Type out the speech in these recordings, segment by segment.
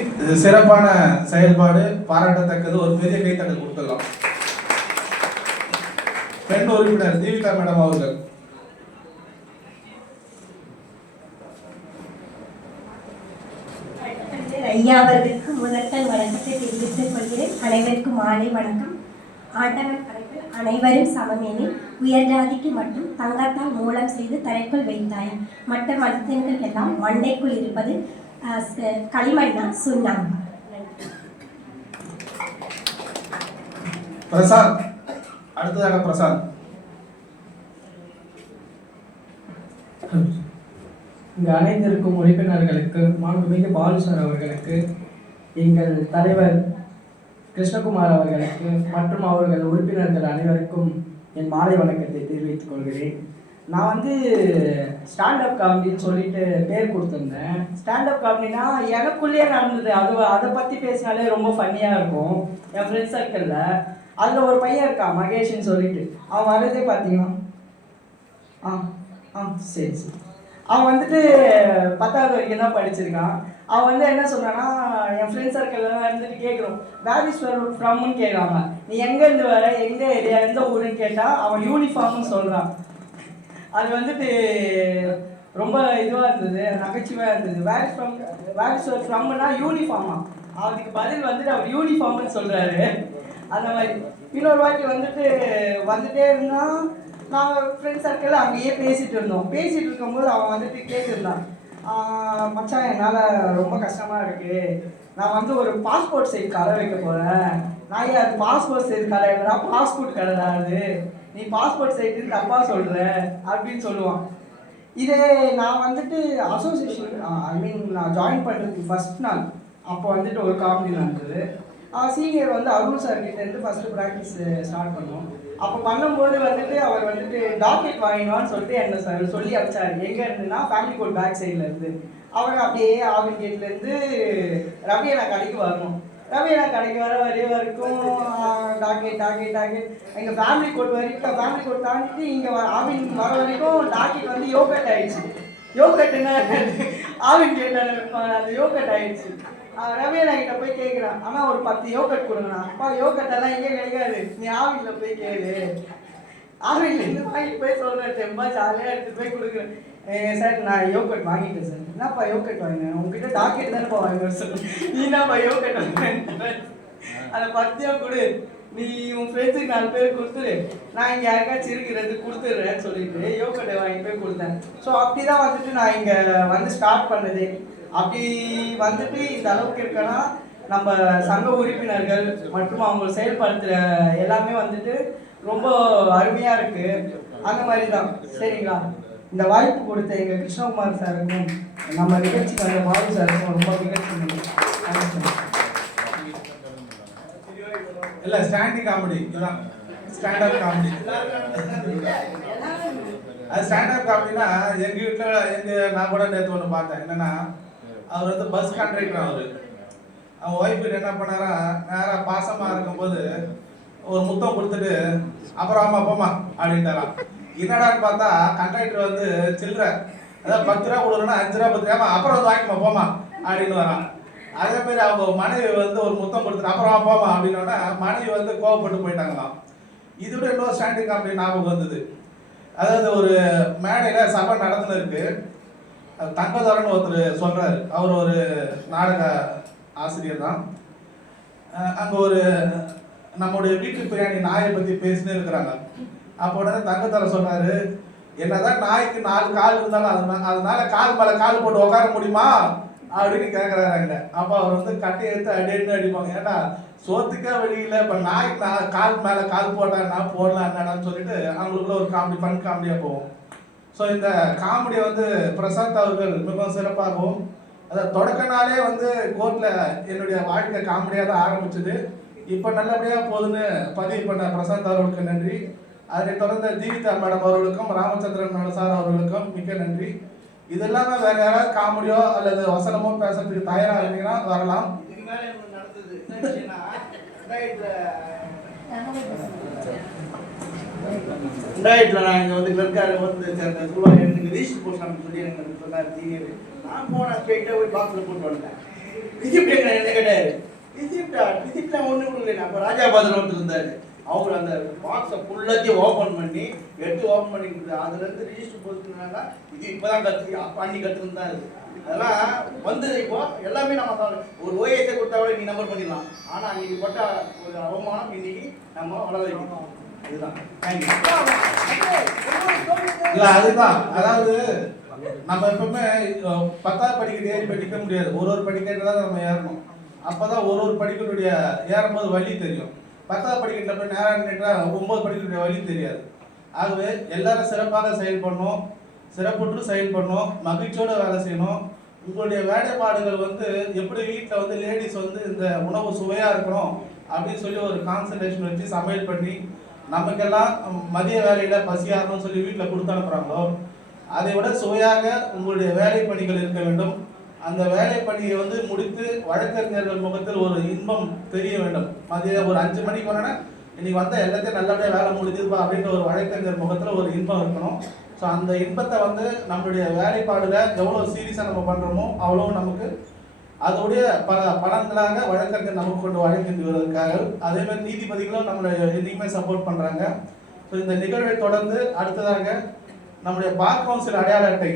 இது சிறப்பான செயல்பாடு பாராட்டத்தக்கது ஒரு பெரிய கைத்தட்டல் கொடுத்துடலாம். பெண் உறுப்பினர் தீபிகா மேடம் அவர்கள். ஐயா அவர்களுக்கு முதற்கண் வணக்கத்தை தெரிவித்துக் கொள்கிறேன். அனைவருக்கும் மாலை வணக்கம். ஆண்டவர் தலைப்பில் அனைவரும் சமம் எனில் உயர் ஜாதிக்கு மட்டும் தங்கத்தால் மூலம் செய்து தரைக்குள் வைத்தாயா? மற்ற மனிதர்கள் எல்லாம் மண்டைக்குள் இருப்பது களிமண்ணா சுண்ணாம்பா நன்றி. பிரசாந்த் அடுத்ததாக பிரசாந்த் இங்கு அனைத்திருக்கும் உறுப்பினர்களுக்கு மாண்புமிகு பாலு சார் அவர்களுக்கு எங்கள் தலைவர் கிருஷ்ணகுமார் அவர்களுக்கு மற்றும் அவர்கள் உறுப்பினர்கள் அனைவருக்கும் என் மாலை வணக்கத்தை தெரிவித்துக் கொள்கிறேன். நான் வந்து ஸ்டாண்டப் காமெடின்னு சொல்லிட்டு பேர் கொடுத்துருந்தேன். ஸ்டாண்டப் காமெடினா எனக்குள்ளேயே நடந்தது. அது அதை பற்றி பேசினாலே ரொம்ப ஃபன்னியாக இருக்கும். என் ஃப்ரெண்ட் சர்க்கிளில் அதில் ஒரு பையன் இருக்கான் மகேஷ்னு சொல்லிட்டு. அவன் வர்றதே பார்த்தீங்கன்னா ஆ ஆ சரி சரி. அவன் வந்துட்டு பத்தாவது வரைக்கும் தான் படிச்சிருக்கான். அவன் வந்து என்ன சொன்னான்னா என் ஃப்ரெண்ட் சர்க்கிள்லாம் இருந்துட்டு கேட்குறோம் வேர் ஃப்ரம்னு கேட்குறாங்க நீ எங்கேருந்து வர? எங்கே ஏரியா எந்த ஊருன்னு கேட்டால் அவன் யூனிஃபார்ம்னு சொல்கிறான் அது வந்துட்டு ரொம்ப இதுவாக இருந்தது நகைச்சுவையாக இருந்தது. வேர் ஃப்ரம் வேர் இஸ் ஃப்ரம்னா யூனிஃபார்மா அதுக்கு பதில் வந்துட்டு அவர் யூனிஃபார்ம்னு சொல்கிறாரு அந்த மாதிரி. இன்னொரு வாட்டி வந்துட்டு வந்துட்டே இருந்தால் நாங்கள் ஃப்ரெண்ட்ஸ் சர்க்கிள் அங்கேயே பேசிகிட்டு இருந்தோம். பேசிகிட்டு இருக்கும்போது அவன் வந்துட்டு கேட்டுருந்தான். மச்சான் என்னால் ரொம்ப கஷ்டமாக இருக்குது நான் வந்து ஒரு பாஸ்போர்ட் சைஸ் கடை வைக்க போகிறேன் நான் ஏன் அது பாஸ்போர்ட் சைஸ் கடை இல்லைனா பாஸ்போர்ட் கடை தான் அது? நீ பாஸ்போர்ட் சைட்டுன்னு தப்பாக சொல்கிற அப்படின்னு சொல்லுவான். இதே நான் வந்துட்டு அசோசியேஷன் ஐ மீன் நான் ஜாயின் பண்ணுறதுக்கு ஃபஸ்ட் நாள். அப்போ வந்துட்டு ஒரு காமெடி நடந்தது. சீனியர் வந்து அருண் சார் கிட்டேருந்து ஃபஸ்ட்டு ப்ராக்டிஸ் ஸ்டார்ட் பண்ணோம் அப்போ பண்ணும்போது வந்துட்டு அவர் வந்துட்டு டாக்கெட் வாங்கினான்னு சொல்லிட்டு என்ன சார் சொல்லி அமிச்சாரு எங்கே இருந்துன்னா ஃபேமிலி கோட் பேக் சைடில் இருந்து. அவர் அப்படியே ஆவின் கேட்லேருந்து நான் கடைக்கு வரணும். ரவியனா கடைக்கு வர வரைய வரைக்கும் டாக்கெட் டாக்கெட் டாக்கெட் எங்கள் ஃபேமிலி கோட் வரைக்கும் ஃபேமிலி கோட் தாண்டி இங்கே ஆவின் வர வரைக்கும் டாக்கெட் வந்து யோகட் ஆயிடுச்சு. யோகட்டுன்னா ஆவின் கேட்ட அந்த யோகட் ஆயிடுச்சு. ரவியனா கிட்ட போய் கேட்குறான் ஆனால் ஒரு பத்து யோகட் கொடுங்கண்ணா. அப்பா யோகட் எல்லாம் இங்கே கிடைக்காது. நீ ஆவினில் போய் கேளு. ஆவின்ல இருந்து போய் சொல்கிறேன் தெம்பா ஜாலியாக எடுத்து போய் கொடுக்குறேன். சார் நான் யோகட் வாங்கிட்டேன் சார். என்னப்பா யோகட் வாங்கினேன்? உங்ககிட்ட டாக்கெட் தானேப்பா வாங்கினேன் சார். நீ என்னப்பா யோகட் வாங்கினேன்? அதை பத்தியம் கொடு. நீ உன் ஃப்ரெண்ட்ஸுக்கு நாலு பேர் கொடுத்துரு. நான் இங்கே யாருக்காச்சும் இருக்கிறது கொடுத்துட்றேன்னு சொல்லிட்டு யோகட்டை வாங்கி போய் கொடுத்தேன். ஸோ அப்படி தான் வந்துட்டு நான் இங்கே வந்து ஸ்டார்ட் பண்ணது. அப்படி வந்துட்டு இந்த அளவுக்கு இருக்கேன்னா நம்ம சங்க உறுப்பினர்கள் மற்றும் அவங்க செயல்படுத்துகிற எல்லாமே வந்துட்டு ரொம்ப அருமையாக இருக்கு. அந்த மாதிரி தான் சரிங்களா? இந்த வாய்ப்பு கொடுத்த எங்கள் கிருஷ்ணகுமார் சாருக்கும் நம்ம நிகழ்ச்சிக்கு வந்த பாபு சாருக்கும் ரொம்ப நிகழ்ச்சி நன்றி. இல்ல ஸ்டாண்டிங் காமெடி இதுதான் ஸ்டாண்ட் அப் காமெடி அது ஸ்டாண்ட் அப் காமெடினா எங்க வீட்டுல எங்க நான் கூட நேற்று ஒன்று பார்த்தேன். என்னன்னா அவர் வந்து பஸ் கண்டக்டர் அவரு. அவன் ஒய்ஃபு என்ன பண்ணாரா நேரா பாசமாக இருக்கும்போது ஒரு முத்தம் கொடுத்துட்டு அப்புறம் ஆமா போமா அப்படின்ட்டாராம். என்னடான்னு பார்த்தா கண்டக்டர் வந்து சில்லற அதாவது பத்து ரூபா கொடுக்கணும்னா அஞ்சு ரூபா பத்து ரூபா அப்புறம் வந்து வாங்கிமா போமா அப்படின்னு வரான். அதே மாதிரி அவங்க மனைவி வந்து ஒரு முத்தம் கொடுத்துட்டு அப்புறம் போமா அப்படின்னோடனே மனைவி வந்து கோவப்பட்டு போயிட்டாங்களாம். இது விட இன்னொரு ஸ்டாண்டிங் காமெடி ஞாபகம் வந்தது. அதாவது ஒரு மேடையில் சபை நடந்துன்னு தங்கதரன் ஒருத்தர் சொல்றாரு. அவர் ஒரு நாடக ஆசிரியர் தான் அங்கே அங்க ஒரு நம்முடைய வீட்டு பிரியாணி நாயை பத்தி பேசினே இருக்கிறாங்க. அப்போ உடனே தங்கத்தர சொல்றாரு என்னதான் நாய்க்கு நாலு கால் இருந்தாலும் அதனால அதனால கால் மேல கால் போட்டு உட்கார முடியுமா? அப்படின்னு கேக்குறாங்க அப்ப அவர் வந்து கட்டி எடுத்து அடின்னு அடிப்பாங்க. ஏன்னா சோத்துக்கே வழியில இப்ப நாய்க்கு நான் கால் மேல கால் போட்டாங்கன்னா போடலாம் என்னடான்னு சொல்லிட்டு அவங்களுக்குள்ள ஒரு காமெடி ஃபன் காமெடியா போகும். ஸோ இந்த காமெடியை வந்து பிரசாந்த் அவர்கள் மிகவும் சிறப்பாகவும் அதாவது தொடக்க நாளே வந்து கோர்ட்ல என்னுடைய வாழ்க்கை காமெடியாக தான் ஆரம்பிச்சது. இப்போ நல்லபடியாக போகுதுன்னு பதிவு பண்ண பிரசாந்த் அவர்களுக்கு நன்றி. அதனை தொடர்ந்த ஜீவிதா மேடம் அவர்களுக்கும் ராமச்சந்திரன் மேடம் சார் அவர்களுக்கும் மிக்க நன்றி. இது இல்லாம வேற யாராவது காமெடியோ அல்லது வசனமோ பேசுறதுக்கு தயாரா இருந்தீங்கன்னா வரலாம். இதுக்கு மேல நடந்தது என்ன நான் இங்க வந்து கிளர்க்கார வந்து சேர்ந்த எனக்கு ரிஜிஸ்டர் போஸ்ட் சொல்லி எனக்கு சொன்னார் சீனியர் நான் போனேன் ஸ்ட்ரெயிட்டாக போய் பாக்ஸில் போட்டு வந்துட்டேன். விஜிப்ட் என்ன என்ன கேட்டாரு? விஜிப்டா விஜிப்டா இல்லை கொடுக்கல அப்போ ராஜாபாதர் ஒருத்தர் இருந்தார். அவர் அந்த பாக்ஸை ஃபுல்லாத்தையும் ஓப்பன் பண்ணி எடுத்து ஓப்பன் பண்ணி கொடுத்தாரு. அதுலேருந்து ரிஜிஸ்டர் போட்டுருந்தாங்க இது இப்பதான் கற்று பண்ணி கற்றுன்னு தான் இருக்குது அதெல்லாம் வந்து இப்போ எல்லாமே நம்ம ஒரு ஓஎஸ்ஐ கொடுத்தா கூட நீ நம்பர் பண்ணிடலாம். ஆனால் அன்னைக்கு போட்ட ஒரு அவமானம் இன்னைக்கு நம்ம வளர வைக்கணும் இதுதான் இல்ல அதுதான். அதாவது நம்ம எப்பவுமே பத்தாவது படிக்கட்டு ஏறி போய் நிக்க முடியாது. ஒரு ஒரு படிக்கட்டு தான் நம்ம ஏறணும். அப்பதான் ஒரு ஒரு படிக்கட்டுடைய ஏறும்போது வழி தெரியும். பத்தாவது படிக்கட்டுல போய் நேரம் நின்றா ஒன்பது படிக்கட்டுடைய வழி தெரியாது. ஆகவே எல்லாரும் சிறப்பாக செயல்படணும் சிறப்புற்று செயல்படணும் மகிழ்ச்சியோட வேலை செய்யணும். உங்களுடைய வேலைப்பாடுகள் வந்து எப்படி வீட்டில் வந்து லேடிஸ் வந்து இந்த உணவு சுவையா இருக்கணும் அப்படின்னு சொல்லி ஒரு கான்சன்ட்ரேஷன் வச்சு சமையல் பண்ணி நமக்கெல்லாம் மதிய வேலையில பசியாகணும்னு சொல்லி வீட்டில் கொடுத்து அனுப்புறாங்களோ அதை விட சுவையாக உங்களுடைய வேலை பணிகள் இருக்க வேண்டும். அந்த வேலை பணியை வந்து முடித்து வழக்கறிஞர்கள் முகத்தில் ஒரு இன்பம் தெரிய வேண்டும். மதிய ஒரு அஞ்சு மணிக்கு வரேன்னா இன்னைக்கு வந்த எல்லாத்தையும் நல்லபடியாக வேலை முடிஞ்சிருப்பா அப்படின்ற ஒரு வழக்கறிஞர் முகத்தில் ஒரு இன்பம் இருக்கணும். ஸோ அந்த இன்பத்தை வந்து நம்மளுடைய வேலைப்பாடுல எவ்வளோ சீரியஸாக நம்ம பண்ணுறோமோ அவ்வளோ நமக்கு அதோடைய பல பலன்களாக வழக்கறிஞர் நமக்கு கொண்டு வழங்கி வருவதற்காக அதே மாதிரி நீதிபதிகளும் நம்மளை என்றைக்குமே சப்போர்ட் பண்ணுறாங்க ஸோ இந்த நிகழ்வை தொடர்ந்து அடுத்ததாக நம்முடைய பார் கவுன்சில் அடையாள அட்டை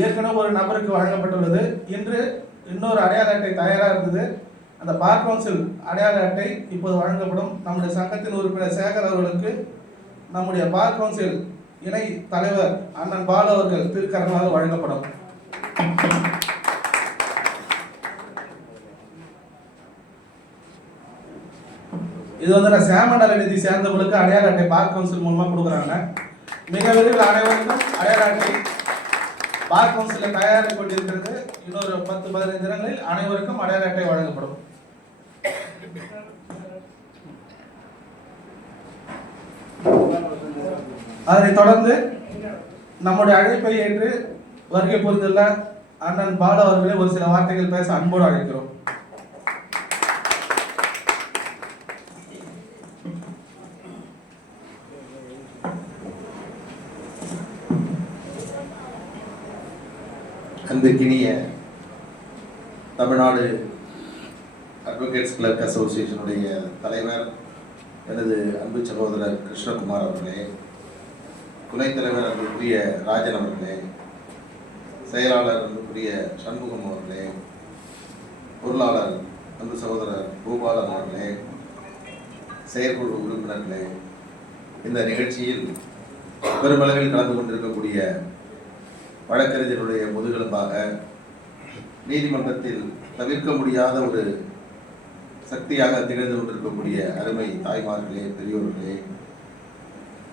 ஏற்கனவே ஒரு நபருக்கு வழங்கப்பட்டுள்ளது. இன்று இன்னொரு அடையாள அட்டை தயாராக இருந்தது. அந்த பார் கவுன்சில் அடையாள அட்டை இப்போது வழங்கப்படும். நம்முடைய சங்கத்தின் உறுப்பினர் சேகர் அவர்களுக்கு நம்முடைய பார் கவுன்சில் இணை தலைவர் அண்ணன் பாலு அவர்கள் திருக்கரங்களாக வழங்கப்படும். இது வந்து நான் சேமநல நிதி சேர்ந்தவங்களுக்கு அடையாள அட்டை பார்க் கவுன்சில் மூலமாக கொடுக்குறாங்க. மிக விரைவில் அனைவருக்கும் அடையாள அட்டை பார்க் கவுன்சிலில் தயாரித்து கொண்டிருக்கிறது. இன்னொரு பத்து பதினைந்து தினங்களில் அனைவருக்கும் அடையாள அட்டை வழங்கப்படும். அதனைத் தொடர்ந்து நம்முடைய அழைப்பை ஏற்று வருகை புரிந்துள்ள அண்ணன் பாலு அவர்களை ஒரு சில வார்த்தைகள் பேச அன்போடு அழைக்கிறோம். அன்பிற்கினிய தமிழ்நாடு அட்வொகேட்ஸ் கிளர்க் அசோசியேஷனுடைய தலைவர் எனது அன்பு சகோதரர் கிருஷ்ணகுமார் அவர்களே துணைத் தலைவர் அன்புக்குரிய ராஜன் அவர்களே செயலாளர் அன்புக்குரிய சண்முகம் அவர்களே பொருளாளர் அன்பு சகோதரர் பூபாலன் அவர்களே செயற்குழு உறுப்பினர்களே இந்த நிகழ்ச்சியில் பெருமளவில் கலந்து கொண்டிருக்கக்கூடிய வழக்கறிஞருடைய முதுகெலும்பாக நீதிமன்றத்தில் தவிர்க்க முடியாத ஒரு சக்தியாக திகழ்ந்து கொண்டிருக்கக்கூடிய அருமை தாய்மார்களே பெரியோர்களே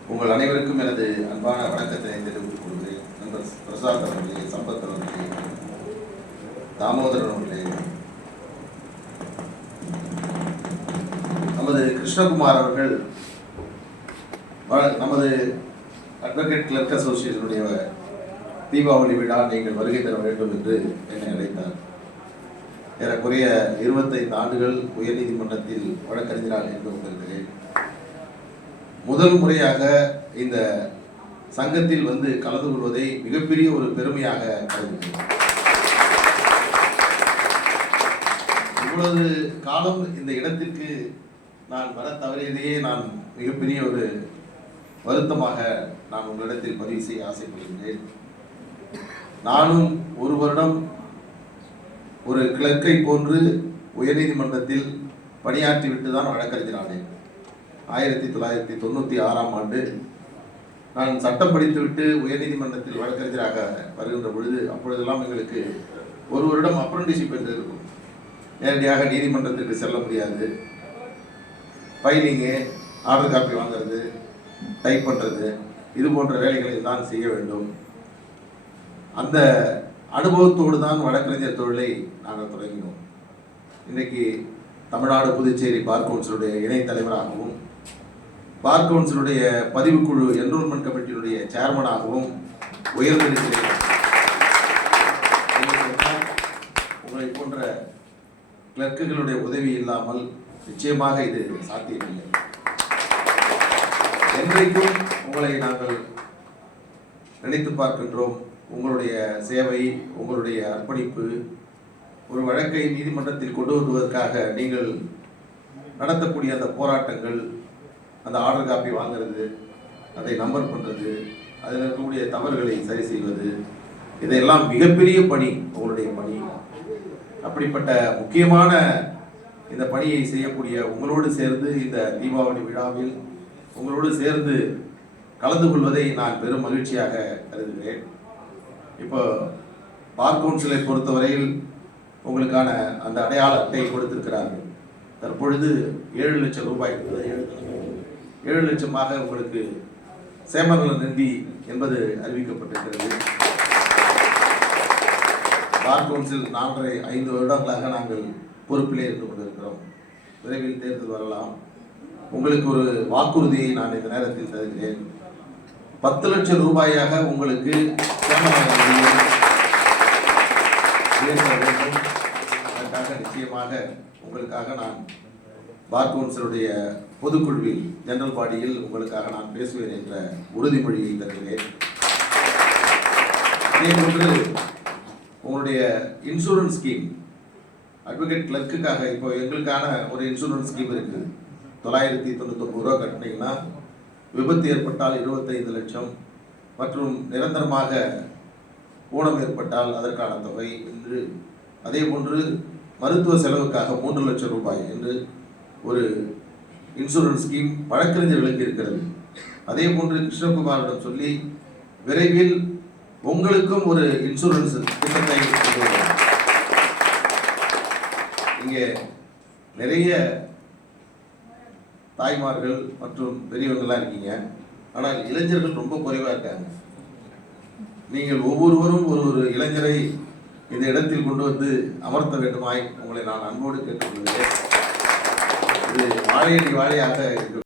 உங்கள் அனைவருக்கும் எனது அன்பான வணக்கத்தினை தெரிவித்துக் கொள்கிறேன். நண்பர் பிரசாத் அவர்களே சம்பத் அவர்களே தாமோதரன் அவர்களே நமது கிருஷ்ணகுமார் அவர்கள் நமது அட்வொகேட் கிளர்க் அசோசியேஷனுடைய தீபாவளி விழா நீங்கள் வருகை தர வேண்டும் என்று என்னை அழைத்தார். ஏறக்குறைய இருபத்தைந்து ஆண்டுகள் உயர்நீதிமன்றத்தில் வழக்கறிஞரால் இருந்து கொண்டிருக்கிறேன். முதல் முறையாக இந்த சங்கத்தில் வந்து கலந்து கொள்வதை மிகப்பெரிய ஒரு பெருமையாக கருதுகிறேன். இவ்வளவு காலம் இந்த இடத்திற்கு நான் வர தவறியதையே நான் மிகப்பெரிய ஒரு வருத்தமாக நான் உங்களிடத்தில் பதிவு செய்ய ஆசைப்படுகின்றேன். நானும் ஒரு வருடம் ஒரு கிளர்க்கை போன்று உயர்நீதிமன்றத்தில் பணியாற்றிவிட்டு தான் வழக்கறிஞரானேன் ஆயிரத்தி தொள்ளாயிரத்தி தொண்ணூற்றி ஆறாம் ஆண்டு நான் சட்டம் படித்துவிட்டு உயர்நீதிமன்றத்தில் வழக்கறிஞராக வருகின்ற பொழுது அப்பொழுதெல்லாம் எங்களுக்கு ஒரு வருடம் அப்ரண்டிஷிப் என்று இருக்கும். நேரடியாக நீதிமன்றத்திற்கு செல்ல முடியாது. ஃபைலிங்கு ஆர்டர் காப்பி வாங்குறது டைப் பண்ணுறது இது போன்ற வேலைகளை தான் செய்ய வேண்டும். அந்த அனுபவத்தோடு தான் வழக்கறிஞர் தொழிலை நாங்கள் தொடங்கினோம். இன்றைக்கு தமிழ்நாடு புதுச்சேரி பார் கவுன்சிலுடைய இணைத் தலைவராகவும் பார் கவுன்சிலுடைய பதிவுக்குழு என்ரோல்மெண்ட் கமிட்டியினுடைய சேர்மனாகவும் உயர்ந்திருக்கிறேன் உங்களை போன்ற கிளர்க்குகளுடைய உதவி இல்லாமல் நிச்சயமாக இது சாத்தியமில்லை. என்றைக்கும் உங்களை நாங்கள் நினைத்து பார்க்கின்றோம். உங்களுடைய சேவை உங்களுடைய அர்ப்பணிப்பு ஒரு வழக்கை நீதிமன்றத்தில் கொண்டு வருவதற்காக நீங்கள் நடத்தக்கூடிய அந்த போராட்டங்கள் அந்த ஆர்டர் காப்பி வாங்குறது அதை நம்பர் பண்ணுறது அதில் இருக்கக்கூடிய தவறுகளை சரி செய்வது இதெல்லாம் மிகப்பெரிய பணி உங்களுடைய பணி. அப்படிப்பட்ட முக்கியமான இந்த பணியை செய்யக்கூடிய உங்களோடு சேர்ந்து இந்த தீபாவளி விழாவில் உங்களோடு சேர்ந்து கலந்து கொள்வதை நான் பெரும் மகிழ்ச்சியாக கருதுகிறேன். இப்போ பார் கவுன்சிலை பொறுத்தவரையில் உங்களுக்கான அந்த அடையாள அட்டை கொடுத்திருக்கிறார்கள். தற்பொழுது ஏழு லட்சம் ரூபாய் ஏழு லட்சமாக உங்களுக்கு சேமநல நிதி என்பது அறிவிக்கப்பட்டிருக்கிறது. பார் கவுன்சில் நான்கரை ஐந்து வருடங்களாக நாங்கள் பொறுப்பிலே இருந்து கொண்டிருக்கிறோம். விரைவில் தேர்தல் வரலாம். உங்களுக்கு ஒரு வாக்குறுதியை நான் இந்த நேரத்தில் தருகிறேன். பத்து லட்சம் ரூபாயாக உங்களுக்கு வேண்டும் அதற்காக நிச்சயமாக உங்களுக்காக நான் பார் கவுன்சிலுடைய பொதுக்குழுவில் ஜெனரல் பாடியில் உங்களுக்காக நான் பேசுவேன் என்ற உறுதிமொழியை தருகிறேன். அதே போன்று உங்களுடைய இன்சூரன்ஸ் ஸ்கீம் அட்வொகேட் கிளர்க்குக்காக இப்போ எங்களுக்கான ஒரு இன்சூரன்ஸ் ஸ்கீம் இருக்குது தொள்ளாயிரத்தி தொண்ணூத்தொம்பது ரூபா கட்டினீங்கன்னா விபத்து ஏற்பட்டால் இருபத்தைந்து லட்சம் மற்றும் நிரந்தரமாக ஊனம் ஏற்பட்டால் அதற்கான தொகை என்று அதே போன்று மருத்துவ செலவுக்காக மூன்று லட்சம் ரூபாய் என்று ஒரு இன்சூரன்ஸ் ஸ்கீம் வழக்கறிஞர்களுக்கு இருக்கிறது. அதே போன்று கிருஷ்ணகுமாரிடம் சொல்லி விரைவில் உங்களுக்கும் ஒரு இன்சூரன்ஸ் திட்டத்தை இங்கே நிறைய தாய்மார்கள் மற்றும் பெரியவங்களாம் இருக்கீங்க. ஆனால் இளைஞர்கள் ரொம்ப குறைவாக இருக்காங்க. நீங்கள் ஒவ்வொருவரும் ஒரு ஒரு இளைஞரை இந்த இடத்தில் கொண்டு வந்து அமர்த்த வேண்டுமாய் உங்களை நான் அன்போடு கேட்டுக்கொள்கிறேன். இது வாழையடி வாழையாக இருக்க